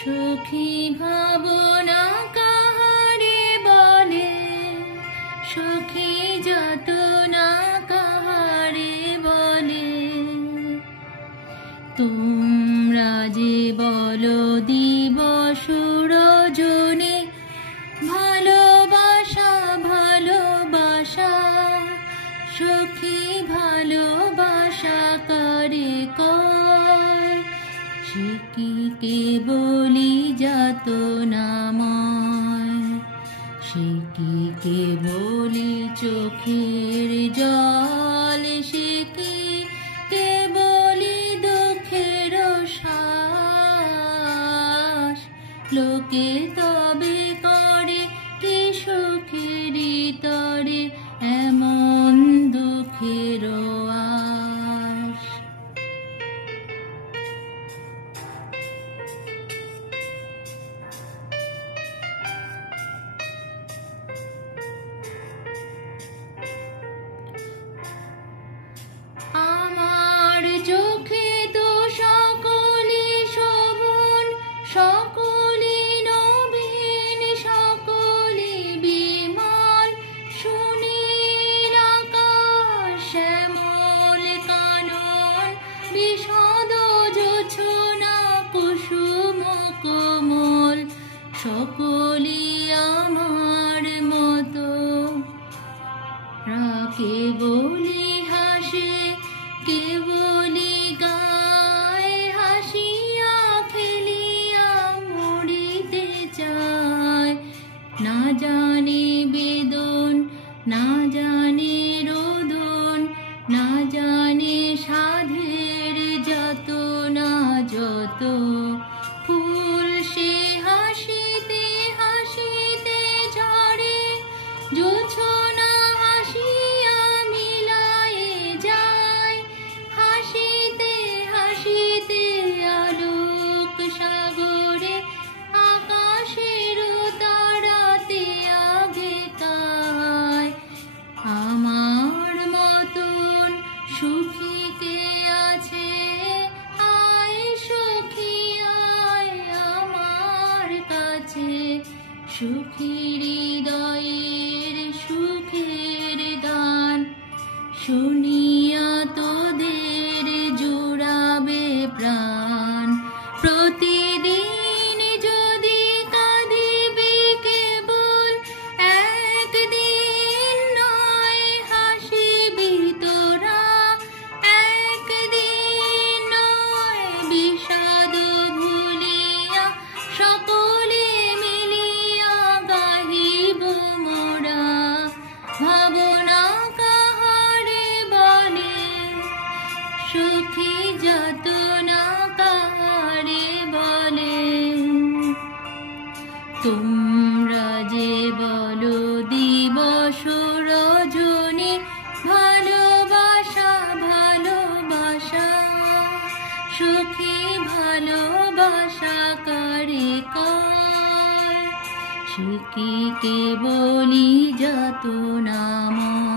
সখী ভাবনা কাহারে বলে, সখী যাতনা কাহারে বলে। তোমরা যে বলো দিবস রজনী, ভালোবাসা ভালোবাসা, সখী ভালোবাসা কারে কয়, সে কি কেবলি যাতনাময়, সে কি কেবলি চোখের জল, সে কি কেবলি দুঃখের শ্বাস। লোকে তবে করে কি সুখের তরে এমন দুঃখের আশ। আমার চোখে তো সকলি শোভন, সকলি নবীন, সকলি বিমল, সুনীল আকাশ শ্যামল কানন, বিশদ জোছনা কুসুম কোমল, সকলি আমার মতো। কেবলি হাসে কেবলি গায়, হাসিয়া খেলিয়া মরিতে চায়। না জানে বেদন, না জানে রোদন, না জানে সাধের যাতনা যত। ফুল সে হাসিতে হাসিতে ঝরে, জোছনা হাসিয়া মিলায়ে যায়। হাসিতে হাসিতে আলোক সাগরে, আকাশের তারাতে আগে কায়। আমার মতন সুখী কে আছে, আয় সখী আয় আমার কাছে। সুখী হৃদয়ের সুখের গান শুনিয়া তোদের জুড়াবে প্রাণ। প্রতিদিন যদি কাঁদিবি কেবল, একদিন নয় হাসিবি তোরা, একদিন নয় বিষাদ ভুলিয়া সকলে মিলিয়া গাহিব মোরা। ভাবনা কাহারে বলে, সখী যাতনা কাহারে বলে। তোমরা যে বলো দিবস রজনী, ভালোবাসা ভালোবাসা, সখী ভালোবাসা কারে কয়, সে কি কেবলি যাতনাময়।